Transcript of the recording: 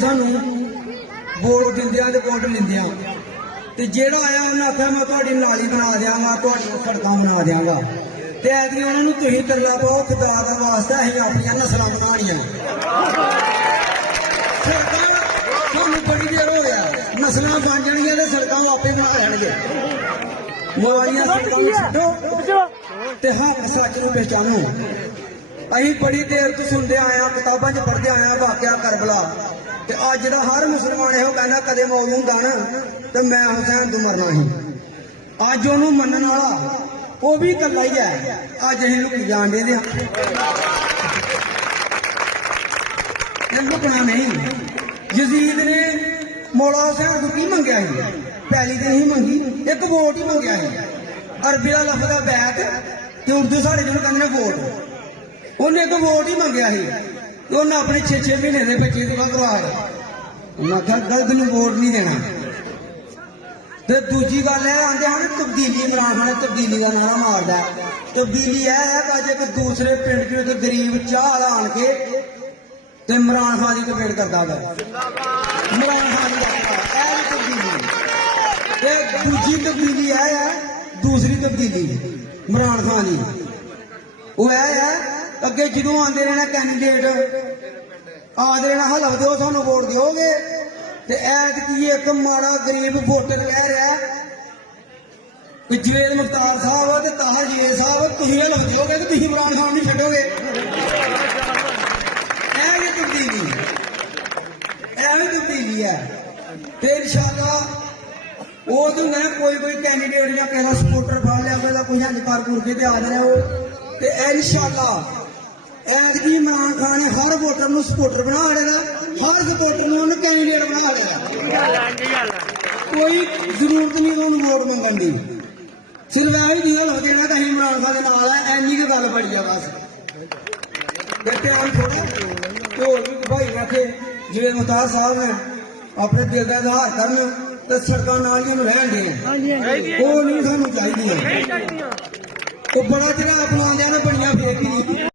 सानू वोट दिंदियां ते वोट लिंदियां ते जेड़ा आया उन्हें आख्या मैं तुहाडी नाली बना देंगा, तुहाडियां सड़कां बना देंगा। ते ऐतकी उन्होंने तुसीं तरला पाओ खुदा दा वास्ता असीं अपनियां नस्लां बनाणियां। सड़कां सानू बड़ी देर हो गया, नस्लां बन जाणगियां ते सड़कां आपे बना लैणगे। मोबाइलियां सड़कां छड्डो ते हक सच नूं पहचानो। असीं बड़ी देर तो सुनते आए हैं, किताबां च पढ़ते आए हैं वाकया करबला ते अज दा हर मुसलमान इहो कहंदा कदे मौत हुंदा ना ते मैं हुसैन तो मरना ही। अज ओनू मनण वाला वो भी कल्ला ही है, अज असीं लुकी जाण दे लुकना नहीं। यजीद ने मौला हुसैन को की मंगया ही? पहली तो नहीं मंगी, एक वोट ही मंगया ही। अरबी का लफ्ज है बैत ते उर्दू साढ़े जिन्होंने कहते हैं वोट। उन्हें एक वोट ही मंगया ही, उन्हें अपने 6-6 महीने के बच्चे को करवाया। उन्हें आख्या गलत नूं वोट नहीं देना। ते दूजी गल है आंदे हैं तब्दीली, इमरान खान तब्दीली का नारा मारदा है। तब्दीली है कि एक दूसरे पिंड च एक गरीब चाह आन के ते इमरान खान की कमेंट करता है। इमरान खान की तब्दीली दूजी तब्दीली है, दूसरी तब्दीली इमरान खान की वो है अगे जो आते रहना कैंडीडेट आते रहना हलफ दो सानू वोट दोगे ते ऐतकी एक माड़ा गरीब वोटर कह रहा है कि जवेद मुख्तार साहब ते ताहिर जवेद साहब तुम हलफ दोगे तो तुम इमरान खान नहीं छड्डोगे। तब्दीली है ते इंशाअल्लाह वो तो मैं कोई कैंडीडेट या किसी सपोर्टर फड़ लिया कोई हंज कर के आ रहा हो ते इंशाअल्लाह ऐतकी इमरान खान ने हर वोटर को सपोर्टर बना लेना, हर सपोर्टर ने उन्हें कैंडीडेट बना लेना। कोई जरूरत नहीं उन्होंने वोट मंगन की, सिर्फ यही जी हो देना कि इमरान खान के नाल है, इन्नी की गल बड़ी है बस। ध्यान थोड़ा होर भी भाई बैठे जिवेद मुख्तार साहब ने अपने दिल का इजहार करन ते सड़कां नालियां नूं रहण देण, वो नहीं सानू चाहिए। तो बड़ा चिर अपना ने बड़ियां फेंकी